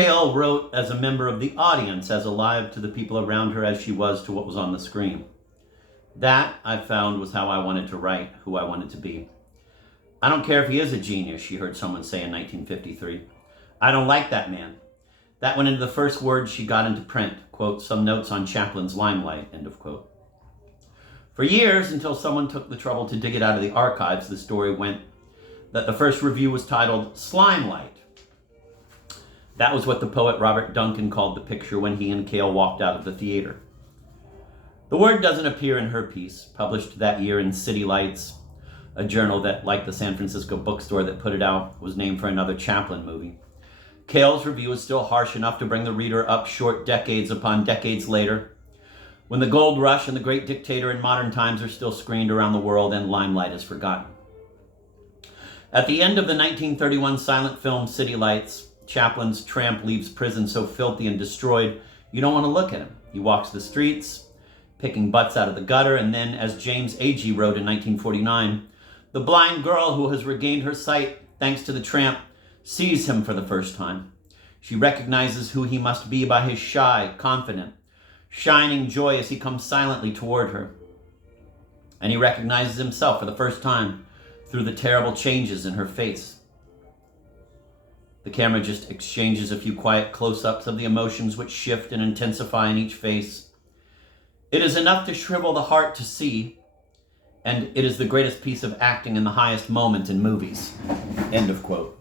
Greil wrote as a member of the audience, as alive to the people around her as she was to what was on the screen. That, I found, was how I wanted to write, who I wanted to be. I don't care if he is a genius, she heard someone say in 1953. I don't like that man. That went into the first words she got into print, quote, some notes on Chaplin's Limelight, end of quote. For years, until someone took the trouble to dig it out of the archives, the story went that the first review was titled Slimelight. That was what the poet Robert Duncan called the picture when he and Greil walked out of the theater. The word doesn't appear in her piece, published that year in City Lights, a journal that, like the San Francisco bookstore that put it out, was named for another Chaplin movie. Greil's review is still harsh enough to bring the reader up short decades upon decades later, when the gold rush and the great dictator in modern times are still screened around the world and Limelight is forgotten. At the end of the 1931 silent film City Lights, Chaplin's tramp leaves prison so filthy and destroyed, you don't want to look at him. He walks the streets, picking butts out of the gutter, and then, as James Agee wrote in 1949, the blind girl who has regained her sight thanks to the tramp sees him for the first time. She recognizes who he must be by his shy, confident, shining joy as he comes silently toward her. And he recognizes himself for the first time through the terrible changes in her face. The camera just exchanges a few quiet close-ups of the emotions which shift and intensify in each face. It is enough to shrivel the heart to see, and it is the greatest piece of acting in the highest moment in movies. End of quote.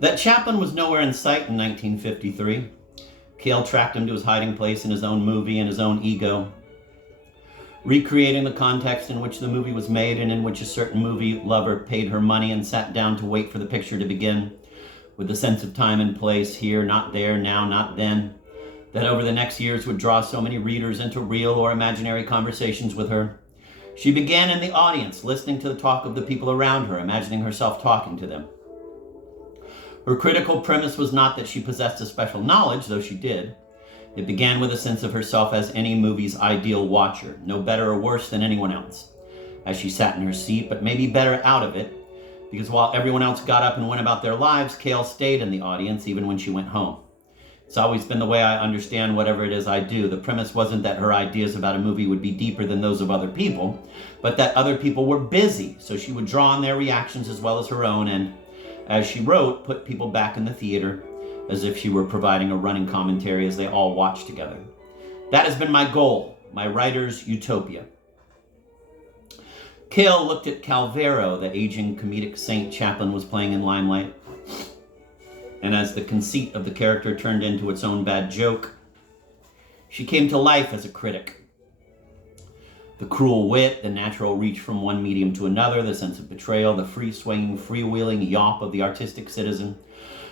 That Chaplin was nowhere in sight in 1953. Greil tracked him to his hiding place in his own movie and his own ego, recreating the context in which the movie was made and in which a certain movie lover paid her money and sat down to wait for the picture to begin, with the sense of time and place, here, not there, now, not then, that over the next years would draw so many readers into real or imaginary conversations with her. She began in the audience, listening to the talk of the people around her, imagining herself talking to them. Her critical premise was not that she possessed a special knowledge, though she did. It began with a sense of herself as any movie's ideal watcher, no better or worse than anyone else, as she sat in her seat, but maybe better out of it, because while everyone else got up and went about their lives, Greil stayed in the audience even when she went home. It's always been the way I understand whatever it is I do. The premise wasn't that her ideas about a movie would be deeper than those of other people, but that other people were busy, so she would draw on their reactions as well as her own, and, as she wrote, put people back in the theater, as if she were providing a running commentary as they all watched together. That has been my goal, my writer's utopia. Greil looked at Calvero, the aging comedic saint Chaplin was playing in Limelight, and as the conceit of the character turned into its own bad joke, she came to life as a critic. The cruel wit, the natural reach from one medium to another, the sense of betrayal, the free-swinging, freewheeling yawp of the artistic citizen.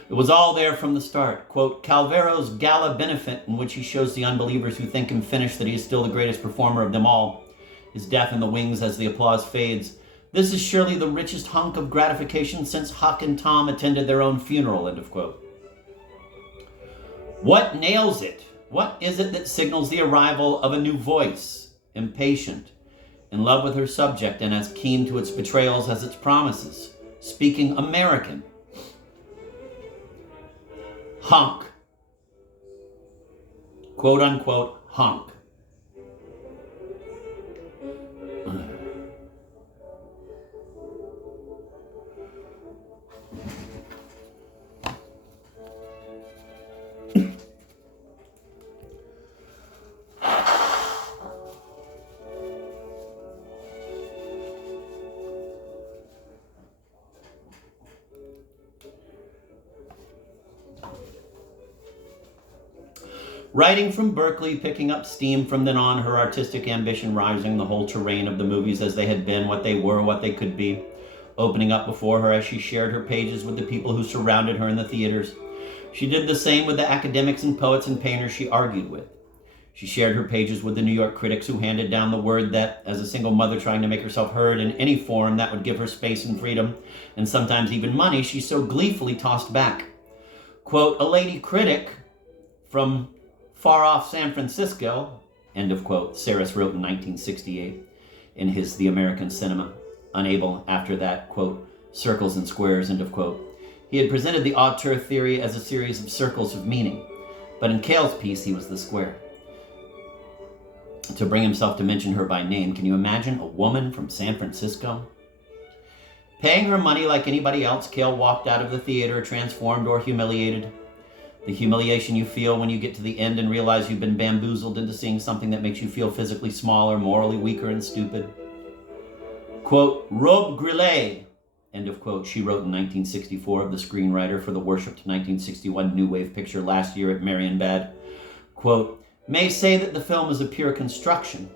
It was all there from the start. Quote, Calvero's gala benefit, in which he shows the unbelievers who think him finished that he is still the greatest performer of them all, his death in the wings as the applause fades. This is surely the richest hunk of gratification since Huck and Tom attended their own funeral, end of quote. What nails it? What is it that signals the arrival of a new voice? Impatient, in love with her subject, and as keen to its betrayals as its promises, speaking American. Hunk. Quote unquote hunk. Writing from Berkeley, picking up steam from then on, her artistic ambition rising the whole terrain of the movies as they had been, what they were, what they could be, opening up before her as she shared her pages with the people who surrounded her in the theaters. She did the same with the academics and poets and painters she argued with. She shared her pages with the New York critics who handed down the word that, as a single mother trying to make herself heard in any forum that would give her space and freedom, and sometimes even money, she so gleefully tossed back. Quote, a lady critic from far off San Francisco, end of quote, Saris wrote in 1968 in his The American Cinema. unable after that, quote, circles and squares, end of quote. He had presented the auteur theory as a series of circles of meaning, but in Cale's piece, he was the square. To bring himself to mention her by name, can you imagine a woman from San Francisco? Paying her money like anybody else, Cale walked out of the theater transformed or humiliated. The humiliation you feel when you get to the end and realize you've been bamboozled into seeing something that makes you feel physically smaller, morally weaker, and stupid. Quote, Robe Greil, end of quote, she wrote in 1964 of the screenwriter for the worshipped 1961 New Wave picture Last Year at Marienbad. Quote, may say that the film is a pure construction,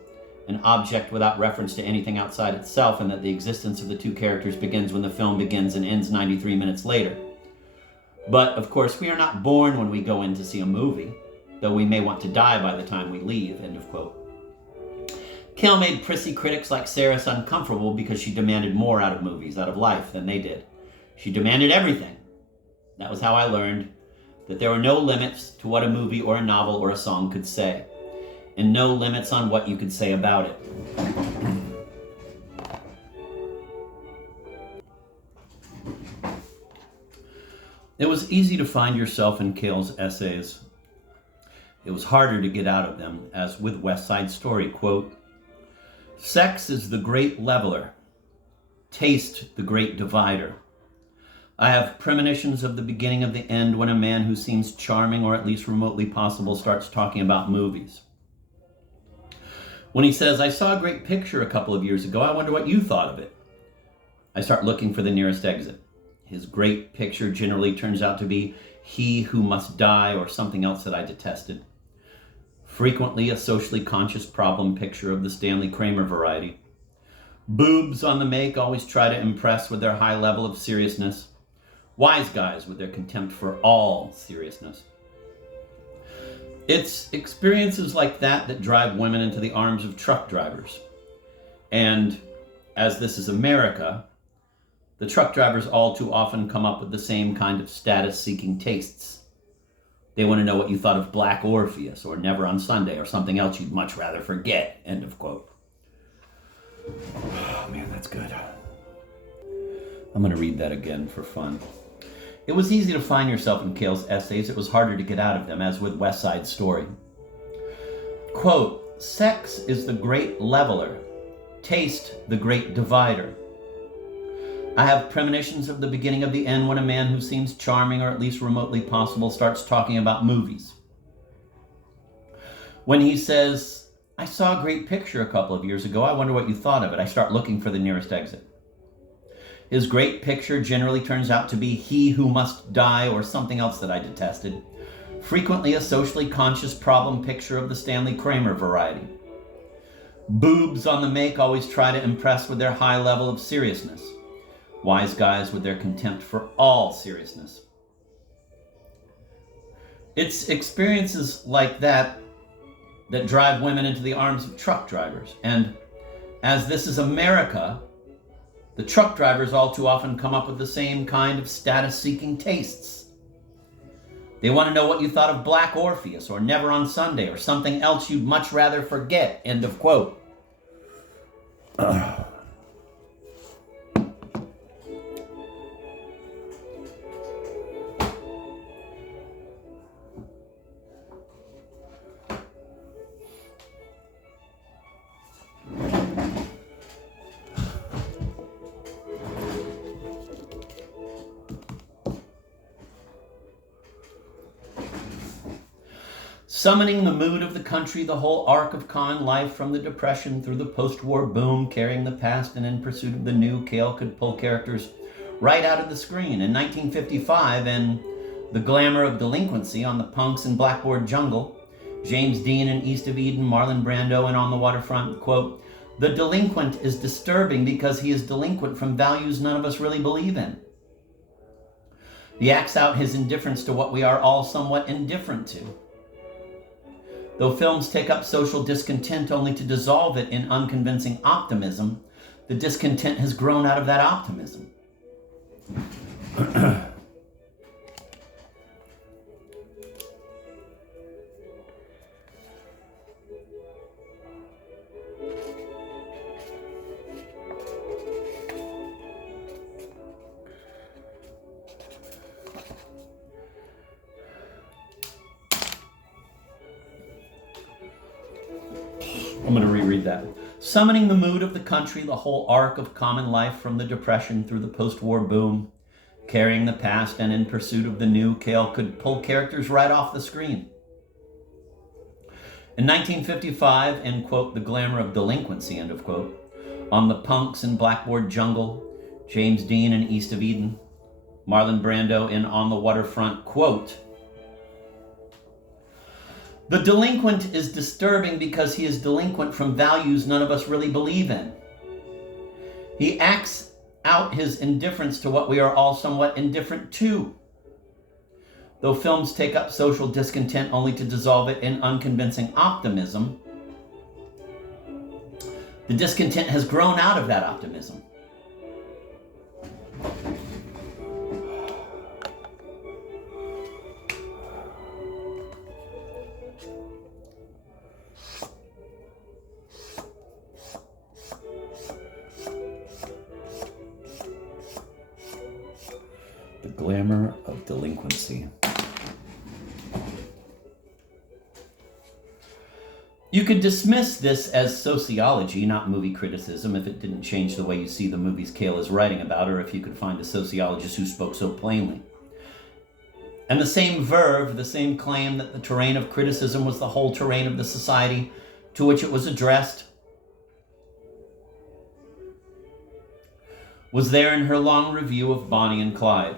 an object without reference to anything outside itself, and that the existence of the two characters begins when the film begins and ends 93 minutes later. But, of course, we are not born when we go in to see a movie, though we may want to die by the time we leave, end of quote. Cale made prissy critics like Saris uncomfortable because she demanded more out of movies, out of life, than they did. She demanded everything. That was how I learned that there were no limits to what a movie or a novel or a song could say, and no limits on what you could say about it. It was easy to find yourself in Cale's essays. It was harder to get out of them, as with West Side Story, quote, sex is the great leveler, taste the great divider. I have premonitions of the beginning of the end when a man who seems charming or at least remotely possible starts talking about movies. When he says, I saw a great picture a couple of years ago, I wonder what you thought of it. I start looking for the nearest exit. His great picture generally turns out to be He Who Must Die or something else that I detested. Frequently a socially conscious problem picture of the Stanley Kramer variety. Boobs on the make always try to impress with their high level of seriousness. Wise guys with their contempt for all seriousness. It's experiences like that that drive women into the arms of truck drivers. And as this is America, the truck drivers all too often come up with the same kind of status-seeking tastes. They want to know what you thought of Black Orpheus or Never on Sunday or something else you'd much rather forget, end of quote. Oh man, that's good. I'm going to read that again for fun. It was easy to find yourself in Cale's essays. It was harder to get out of them, as with West Side Story. Quote, sex is the great leveler, taste the great divider. I have premonitions of the beginning of the end when a man who seems charming or at least remotely possible starts talking about movies. When he says, I saw a great picture a couple of years ago, I wonder what you thought of it, I start looking for the nearest exit. His great picture generally turns out to be He Who Must Die or something else that I detested. Frequently a socially conscious problem picture of the Stanley Kramer variety. Boobs on the make always try to impress with their high level of seriousness. Wise guys with their contempt for all seriousness. It's experiences like that that drive women into the arms of truck drivers. And as this is America, the truck drivers all too often come up with the same kind of status-seeking tastes. They want to know what you thought of Black Orpheus or Never on Sunday or something else you'd much rather forget, end of quote. Summoning the mood of the country, the whole arc of con life from the Depression through the post-war boom, carrying the past and in pursuit of the new, Cale could pull characters right out of the screen. In 1955, in The Glamour of Delinquency on the Punks and Blackboard Jungle, James Dean in East of Eden, Marlon Brando in On the Waterfront, quote, the delinquent is disturbing because he is delinquent from values none of us really believe in. He acts out his indifference to what we are all somewhat indifferent to. Though films take up social discontent only to dissolve it in unconvincing optimism, the discontent has grown out of that optimism. I'm going to reread that. Summoning the mood of the country, the whole arc of common life from the Depression through the post-war boom, carrying the past and in pursuit of the new, Greil could pull characters right off the screen. In 1955, in, quote, The Glamour of Delinquency, end of quote, on the punks in Blackboard Jungle, James Dean in East of Eden, Marlon Brando in On the Waterfront, quote, the delinquent is disturbing because he is delinquent from values none of us really believe in. He acts out his indifference to what we are all somewhat indifferent to. Though films take up social discontent only to dissolve it in unconvincing optimism, the discontent has grown out of that optimism. The glamour of delinquency. You could dismiss this as sociology, not movie criticism, if it didn't change the way you see the movies Greil is writing about, or if you could find a sociologist who spoke so plainly. And the same verve, the same claim that the terrain of criticism was the whole terrain of the society to which it was addressed, was there in her long review of Bonnie and Clyde,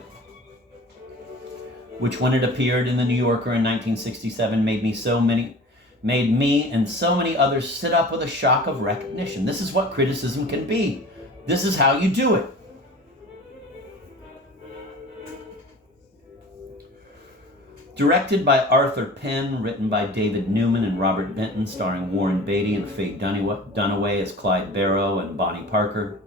which when it appeared in the New Yorker in 1967 made me and so many others sit up with a shock of recognition. This is what criticism can be. This is how you do it. Directed by Arthur Penn, written by David Newman and Robert Benton, starring Warren Beatty and Faye Dunaway as Clyde Barrow and Bonnie Parker.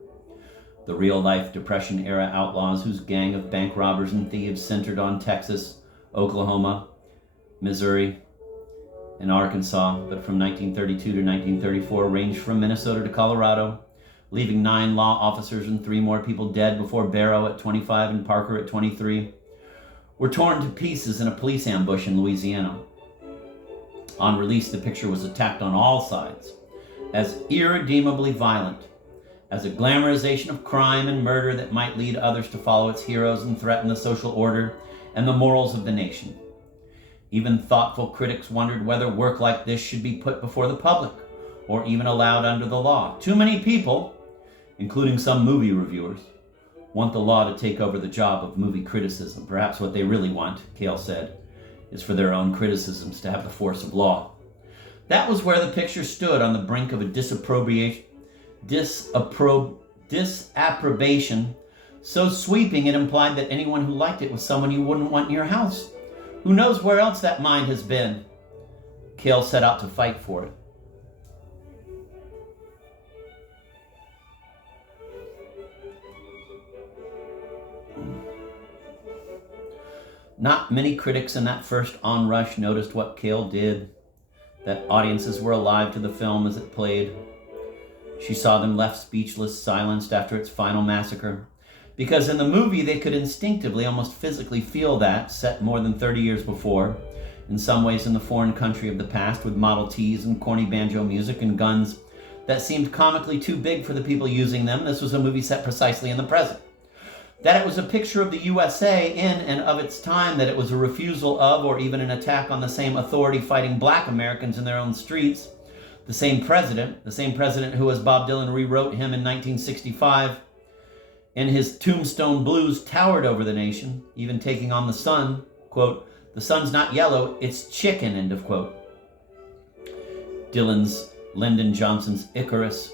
The real-life Depression-era outlaws whose gang of bank robbers and thieves centered on Texas, Oklahoma, Missouri, and Arkansas, but from 1932 to 1934 ranged from Minnesota to Colorado, leaving 9 law officers and 3 more people dead before Barrow at 25 and Parker at 23 were torn to pieces in a police ambush in Louisiana. On release, the picture was attacked on all sides as irredeemably violent, as a glamorization of crime and murder that might lead others to follow its heroes and threaten the social order and the morals of the nation. Even thoughtful critics wondered whether work like this should be put before the public or even allowed under the law. Too many people, including some movie reviewers, want the law to take over the job of movie criticism. Perhaps what they really want, Greil said, is for their own criticisms to have the force of law. That was where the picture stood, on the brink of a disapprobation so sweeping it implied that anyone who liked it was someone you wouldn't want in your house. Who knows where else that mind has been? Greil set out to fight for it. Not many critics in that first onrush noticed what Greil did, that audiences were alive to the film as it played. She saw them left speechless, silenced after its final massacre, because in the movie they could instinctively, almost physically feel that, set more than 30 years before, in some ways in the foreign country of the past, with Model Ts and corny banjo music and guns that seemed comically too big for the people using them. This was a movie set precisely in the present. That it was a picture of the USA in and of its time, that it was a refusal of or even an attack on the same authority fighting black Americans in their own streets. The same president who, as Bob Dylan rewrote him in 1965, in his Tombstone Blues, towered over the nation, even taking on the sun, quote, "The sun's not yellow, it's chicken," end of quote. Lyndon Johnson's Icarus,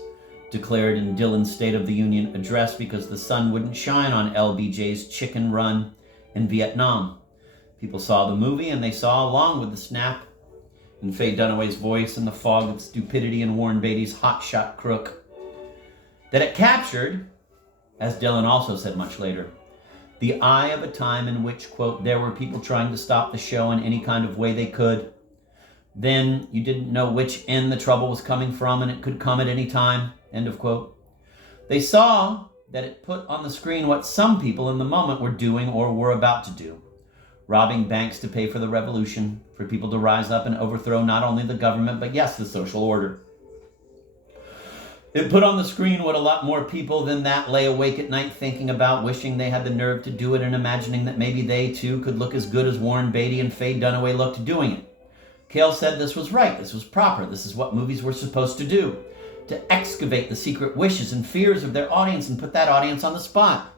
declared in Dylan's State of the Union address because the sun wouldn't shine on LBJ's chicken run in Vietnam. People saw the movie and they saw, along with the snap in Faye Dunaway's voice and the fog of stupidity in Warren Beatty's hotshot crook, that it captured, as Dylan also said much later, the eye of a time in which, quote, there were people trying to stop the show in any kind of way they could. Then you didn't know which end the trouble was coming from, and it could come at any time, end of quote. They saw that it put on the screen what some people in the moment were doing or were about to do, robbing banks to pay for the revolution, for people to rise up and overthrow not only the government, but yes, the social order. It put on the screen what a lot more people than that lay awake at night thinking about, wishing they had the nerve to do it, and imagining that maybe they too could look as good as Warren Beatty and Faye Dunaway looked doing it. Cale said this was right, this was proper, this is what movies were supposed to do, to excavate the secret wishes and fears of their audience and put that audience on the spot.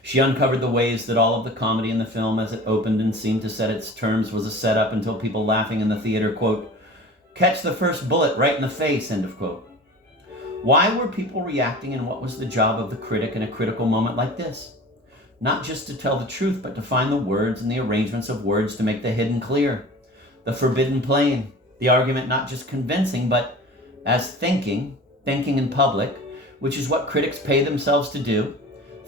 She uncovered the ways that all of the comedy in the film as it opened and seemed to set its terms was a setup until people laughing in the theater, quote, catch the first bullet right in the face, end of quote. Why were people reacting, and what was the job of the critic in a critical moment like this? Not just to tell the truth, but to find the words and the arrangements of words to make the hidden clear, the forbidden plain, the argument not just convincing, but as thinking in public, which is what critics pay themselves to do,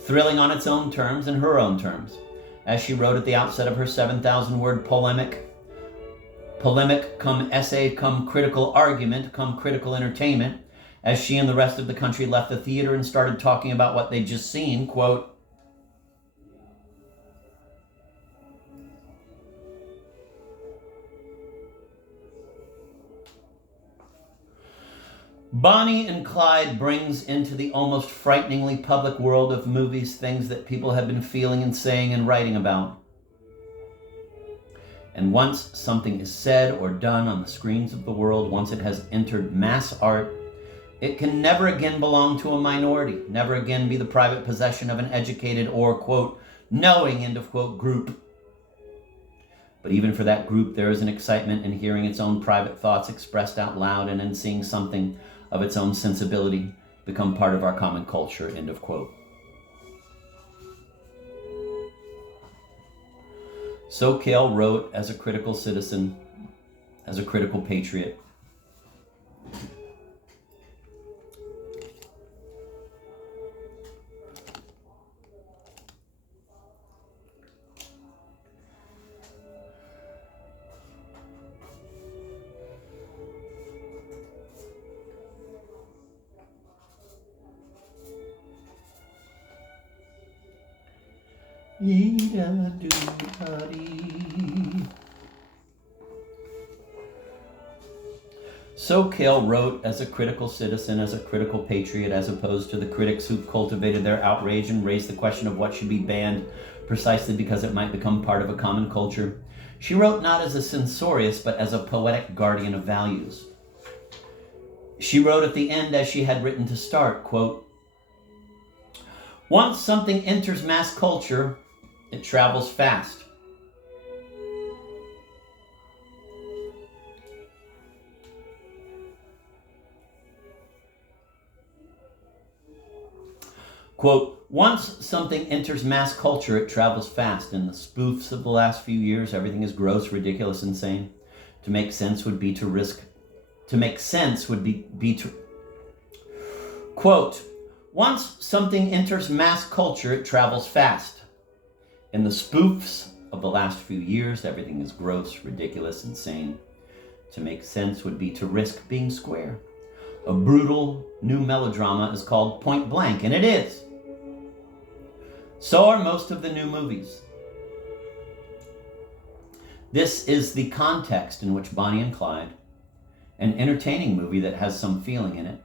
thrilling on its own terms and her own terms. As she wrote at the outset of her 7,000-word polemic come essay, come critical argument, come critical entertainment, as she and the rest of the country left the theater and started talking about what they'd just seen, quote, Bonnie and Clyde brings into the almost frighteningly public world of movies things that people have been feeling and saying and writing about. And once something is said or done on the screens of the world, once it has entered mass art, it can never again belong to a minority, never again be the private possession of an educated or, quote, knowing, end of quote, group. But even for that group, there is an excitement in hearing its own private thoughts expressed out loud and in seeing something of its own sensibility become part of our common culture, end of quote. So Cale wrote as a critical citizen, as a critical patriot. So Cale wrote as a critical citizen, as a critical patriot, as opposed to the critics who cultivated their outrage and raised the question of what should be banned precisely because it might become part of a common culture. She wrote not as a censorious, but as a poetic guardian of values. She wrote at the end as she had written to start, quote, once something enters mass culture, it travels fast. Quote, once something enters mass culture, it travels fast. In the spoofs of the last few years, everything is gross, ridiculous, insane. To make sense would be to risk. To make sense would be to. Quote, once something enters mass culture, it travels fast. In the spoofs of the last few years, everything is gross, ridiculous, insane. To make sense would be to risk being square. A brutal new melodrama is called Point Blank, and it is. So are most of the new movies. This is the context in which Bonnie and Clyde, an entertaining movie that has some feeling in it,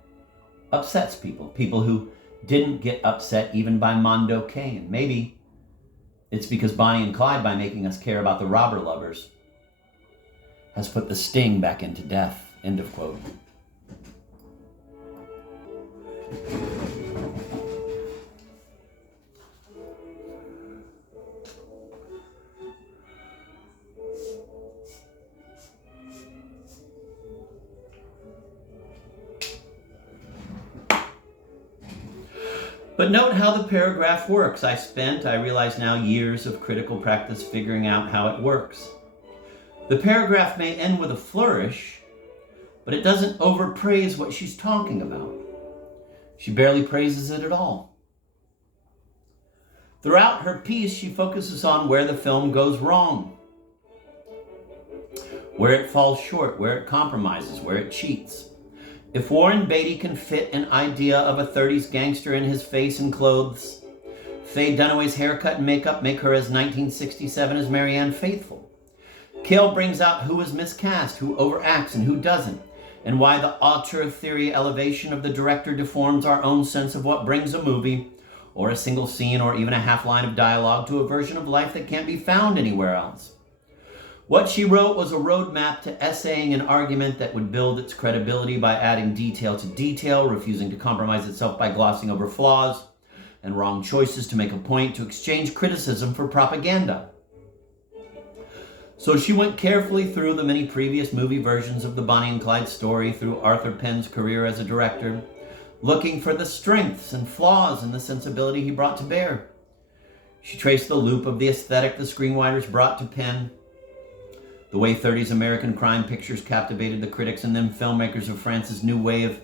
upsets people. People who didn't get upset even by Mondo Kane. Maybe it's because Bonnie and Clyde, by making us care about the robber lovers, has put the sting back into death. End of quote. But note how the paragraph works. I realize now, years of critical practice figuring out how it works. The paragraph may end with a flourish, but it doesn't overpraise what she's talking about. She barely praises it at all. Throughout her piece, she focuses on where the film goes wrong. where it falls short, where it compromises, where it cheats. If Warren Beatty can fit an idea of a 30s gangster in his face and clothes, Faye Dunaway's haircut and makeup make her as 1967 as Marianne Faithfull. Cale brings out who is miscast, who overacts, and who doesn't, and why the auteur theory elevation of the director deforms our own sense of what brings a movie, or a single scene, or even a half line of dialogue to a version of life that can't be found anywhere else. What she wrote was a roadmap to essaying an argument that would build its credibility by adding detail to detail, refusing to compromise itself by glossing over flaws and wrong choices to make a point, to exchange criticism for propaganda. So she went carefully through the many previous movie versions of the Bonnie and Clyde story, through Arthur Penn's career as a director, looking for the strengths and flaws in the sensibility he brought to bear. She traced the loop of the aesthetic the screenwriters brought to Penn, the way 30s American crime pictures captivated the critics and then filmmakers of France's new wave,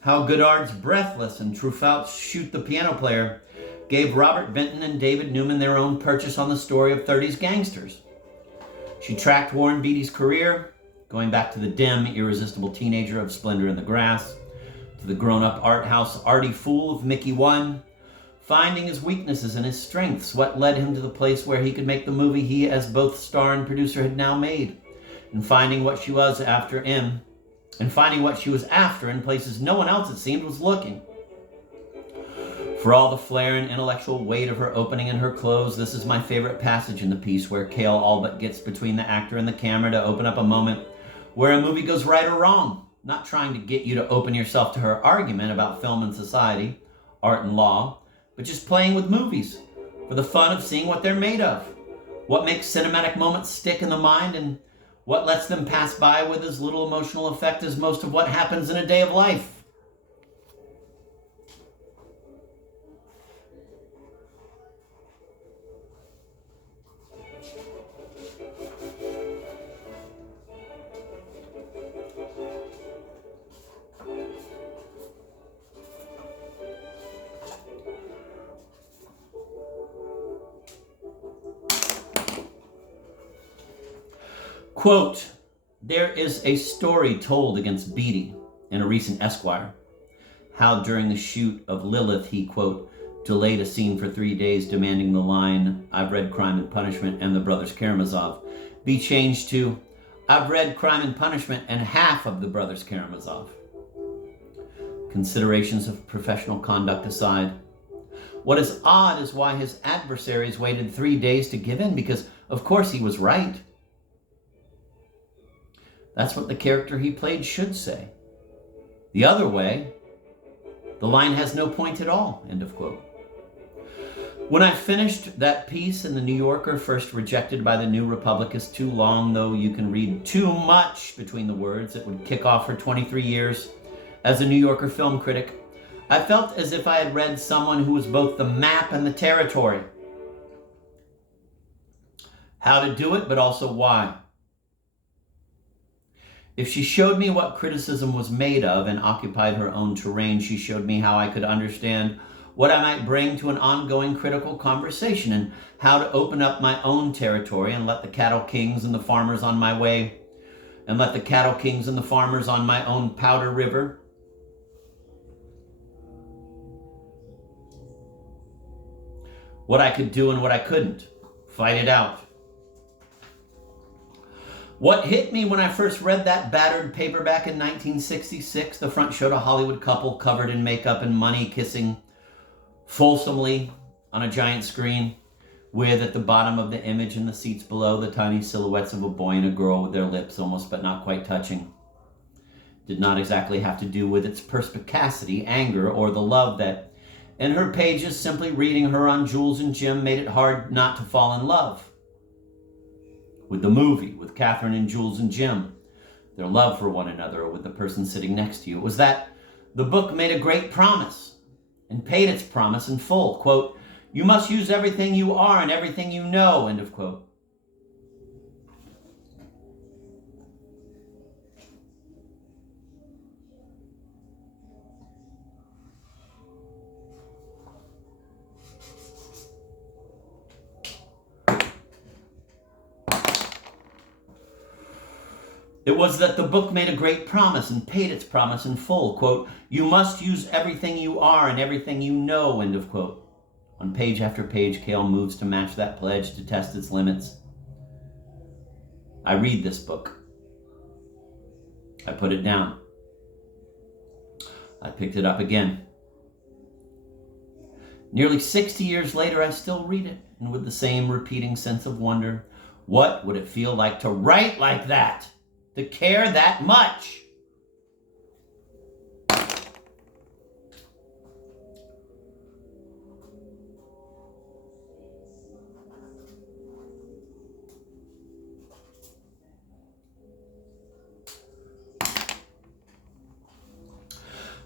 how Godard's Breathless and Truffaut's Shoot the Piano Player gave Robert Benton and David Newman their own purchase on the story of 30s gangsters. She tracked Warren Beatty's career, going back to the dim, irresistible teenager of Splendor in the Grass, to the grown-up art house arty fool of Mickey 1, finding his weaknesses and his strengths, what led him to the place where he could make the movie he as both star and producer had now made, and finding what she was after in places no one else, it seemed, was looking. For all the flair and intellectual weight of her opening and her close, this is my favorite passage in the piece, where Cale all but gets between the actor and the camera to open up a moment where a movie goes right or wrong, not trying to get you to open yourself to her argument about film and society, art and law, but just playing with movies for the fun of seeing what they're made of, what makes cinematic moments stick in the mind, and what lets them pass by with as little emotional effect as most of what happens in a day of life. Quote, there is a story told against Beatty in a recent Esquire, how during the shoot of Lilith he, quote, delayed a scene for 3 days demanding the line, I've read Crime and Punishment and the Brothers Karamazov, be changed to, I've read Crime and Punishment and half of the Brothers Karamazov. Considerations of professional conduct aside, what is odd is why his adversaries waited 3 days to give in, because of course he was right. That's what the character he played should say. The other way, the line has no point at all, end of quote. When I finished that piece in the New Yorker, first rejected by the New Republic as too long, though you can read too much between the words, it would kick off her 23 years as a New Yorker film critic, I felt as if I had read someone who was both the map and the territory. How to do it, but also why. If she showed me what criticism was made of and occupied her own terrain, she showed me how I could understand what I might bring to an ongoing critical conversation, and how to open up my own territory and let the cattle kings and the farmers on my way, and let the cattle kings and the farmers on my own Powder River what I could do and what I couldn't. Fight it out. What hit me when I first read that battered paperback in 1966, the front showed a Hollywood couple covered in makeup and money kissing fulsomely on a giant screen, with at the bottom of the image and the seats below the tiny silhouettes of a boy and a girl with their lips almost but not quite touching. Did not exactly have to do with its perspicacity, anger, or the love that, in her pages, simply reading her on Jules and Jim made it hard not to fall in love with the movie, with Catherine and Jules and Jim, their love for one another, or with the person sitting next to you. It was that the book made a great promise and paid its promise in full. Quote, you must use everything you are and everything you know, end of quote. It was that the book made a great promise and paid its promise in full. Quote, "You must use everything you are and everything you know," end of quote. On page after page, Greil moves to match that pledge, to test its limits. I read this book. I put it down. I picked it up again. Nearly 60 years later, I still read it, and with the same repeating sense of wonder. What would it feel like to write like that? To care that much?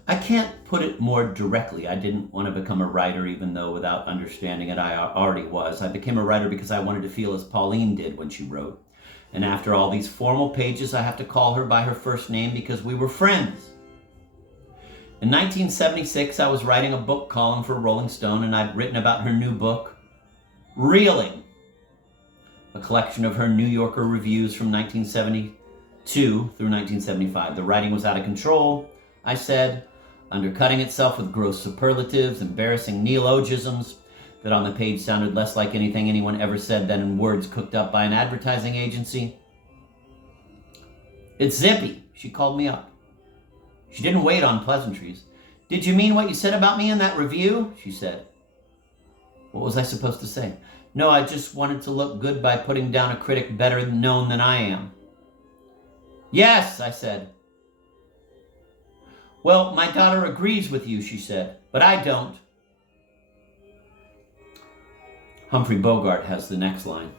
I can't put it more directly. I didn't want to become a writer, even though without understanding it, I already was. I became a writer because I wanted to feel as Pauline did when she wrote. And after all these formal pages, I have to call her by her first name because we were friends. In 1976, I was writing a book column for Rolling Stone, and I'd written about her new book, Reeling, a collection of her New Yorker reviews from 1972 through 1975. The writing was out of control, I said, undercutting itself with gross superlatives, embarrassing neologisms that on the page sounded less like anything anyone ever said than in words cooked up by an advertising agency. "It's zippy," she called me up. She didn't wait on pleasantries. "Did you mean what you said about me in that review?" she said. What was I supposed to say? "No, I just wanted to look good by putting down a critic better known than I am." "Yes," I said. "Well, my daughter agrees with you," she said, "but I don't." Humphrey Bogart has the next line.